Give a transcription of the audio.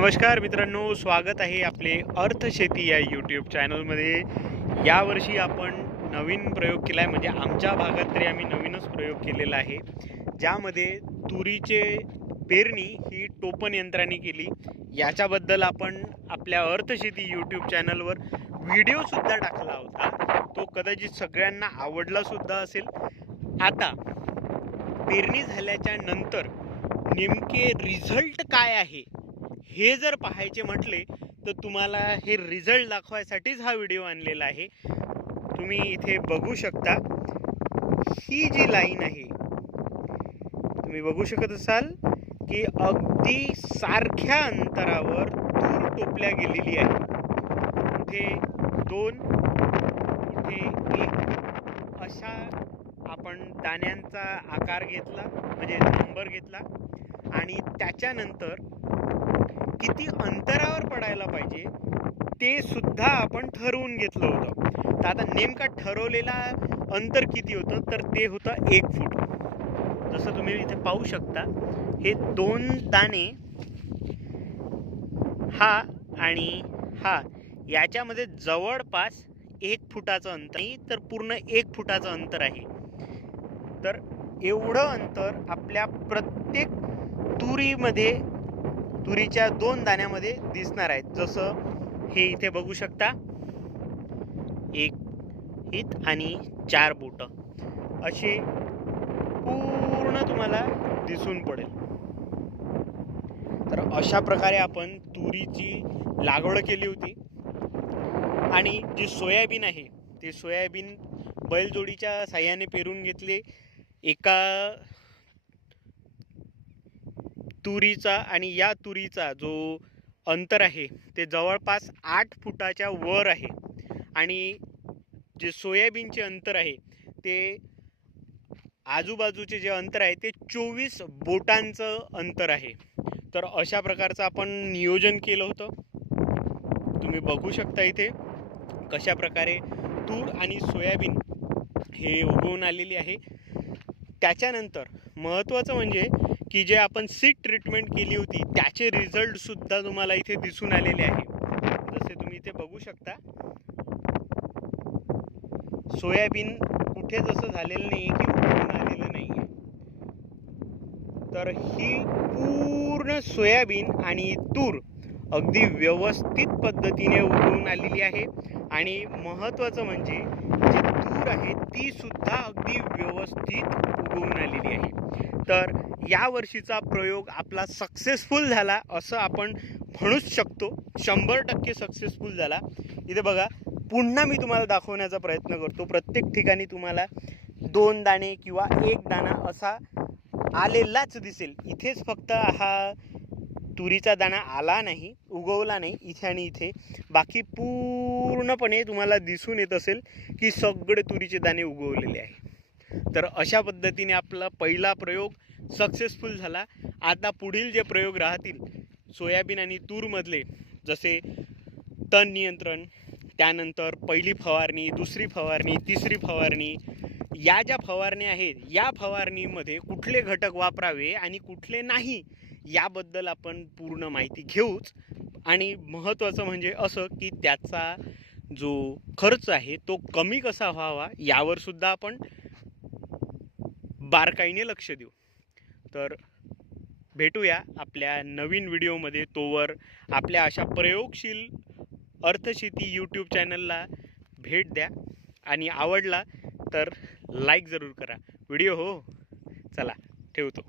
नमस्कार मित्रांनो स्वागत आहे आपले अर्थशेती या यूट्यूब चॅनलमध्ये यावर्षी आपण नवीन प्रयोग केला आहे म्हणजे आमच्या भागात तरी आम्ही नवीनच प्रयोग केलेला आहे. ज्यामध्ये तुरीचे पेरणी ही टोपण यंत्राने केली. याच्याबद्दल आपण आपल्या अर्थशेती यूट्यूब चॅनलवर व्हिडिओसुद्धा टाकला होता. तो कदाचित सगळ्यांना आवडलासुद्धा असेल. आता पेरणी झाल्याच्यानंतर नेमके रिझल्ट काय आहे? हे जर पाहायचे म्हटले तर तुम्हाला हे रिझल्ट दाखवायसाठीच हा व्हिडिओ आणलेला आहे. तुम्ही इथे बघू शकता. ही जी लाईन आहे तुम्ही बघू शकत असाल की अगदी सारख्या अंतरावर तूर टोपल्या गेलेली आहे. कुठे दोन कुठे एक. अशा आपण दाण्यांचा आकार घेतला म्हणजे नंबर घेतला. आणि त्याच्यानंतर किती अंतरावर पडायला पाहिजे ते सुद्धा आपण ठरवून घेतलं होतं. तर आता नेमका ठरवलेला अंतर किती होतं तर ते होतं एक फूट. जसं तुम्ही इथे पाहू शकता हे दोन दाणे हा आणि हा याच्यामध्ये जवळपास एक फुटाचं अंतर नाही तर पूर्ण एक फुटाचं अंतर आहे. तर एवढं अंतर आपल्या प्रत्येक तुरीमध्ये तुरीच्या दोन दाण्यामध्ये दिसणार आहेत. जसं हे इथे बघू शकता. एक हित आणि चार बोट. असे पूर्ण तुम्हाला दिसून पडेल. तर अशा प्रकारे आपण तुरीची लागवड केली होती. आणि जी सोयाबीन आहे ते सोयाबीन बैलजोडीच्या साह्याने पेरून घेतले. एका तुरीचा आणि या तुरीचा जो अंतर आहे ते जवळपास आठ फुटाच्या वर आहे. आणि जे सोयाबीनचे अंतर आहे ते आजूबाजूचे जे अंतर आहे ते चोवीस बोटांचं अंतर आहे. तर अशा प्रकारचं आपण नियोजन केलं होतं. तुम्ही बघू शकता इथे कशा प्रकारे तूर आणि सोयाबीन हे उगवून आलेली आहे. त्याच्यानंतर महत्त्वाचं म्हणजे की जे आपण सीट ट्रीटमेंट केली होती त्याचे रिझल्टसुद्धा तुम्हाला इथे दिसून आलेले आहे. जसे तुम्ही इथे बघू शकता. सोयाबीन कुठे जसं झालेलं नाही की उगवून आलेलं नाही तर ही पूर्ण सोयाबीन आणि तूर अगदी व्यवस्थित पद्धतीने उगवून आलेली आहे. आणि महत्त्वाचं म्हणजे जी तूर आहे ती सुद्धा अगदी व्यवस्थित उगवून आलेली आहे. तर या वर्षीचा प्रयोग आपला सक्सेसफुल झाला असं आपण म्हणूच शकतो. शंभर टक्के सक्सेसफुल झाला. इथे बघा पुन्हा मी तुम्हाला दाखवण्याचा प्रयत्न करतो. प्रत्येक ठिकाणी तुम्हाला दोन दाणे किंवा एक दाणा असा आलेलाच दिसेल. इथेच फक्त हा तुरीचा दाणा आला नाही उगवला नाही इथे आणि इथे. बाकी पूर्णपणे तुम्हाला दिसून येत असेल की सगळे तुरीचे दाणे उगवलेले आहे तर अशा पद्धतीने आपला पहिला प्रयोग सक्सेसफुल झाला. आता पुढील जे प्रयोग राहतील सोयाबीन आणि तूरमधले जसे तण नियंत्रण त्यानंतर पहिली फवारणी दुसरी फवारणी तिसरी फवारणी या ज्या फवारण्या आहेत या फवारणीमध्ये कुठले घटक वापरावे आणि कुठले नाही याबद्दल आपण पूर्ण माहिती घेऊच. आणि महत्त्वाचं म्हणजे असं की त्याचा जो खर्च आहे तो कमी कसा व्हावा यावर सुद्धा आपण बारकाईने लक्ष देऊ. तर भेटूया आपल्या नवीन व्हिडिओमध्ये तोवर आपल्या अशा प्रयोगशील अर्थशेती यूट्यूब चॅनलला भेट द्या. आणि आवडला तर लाईक जरूर करा. व्हिडिओ हो चला ठेवतो.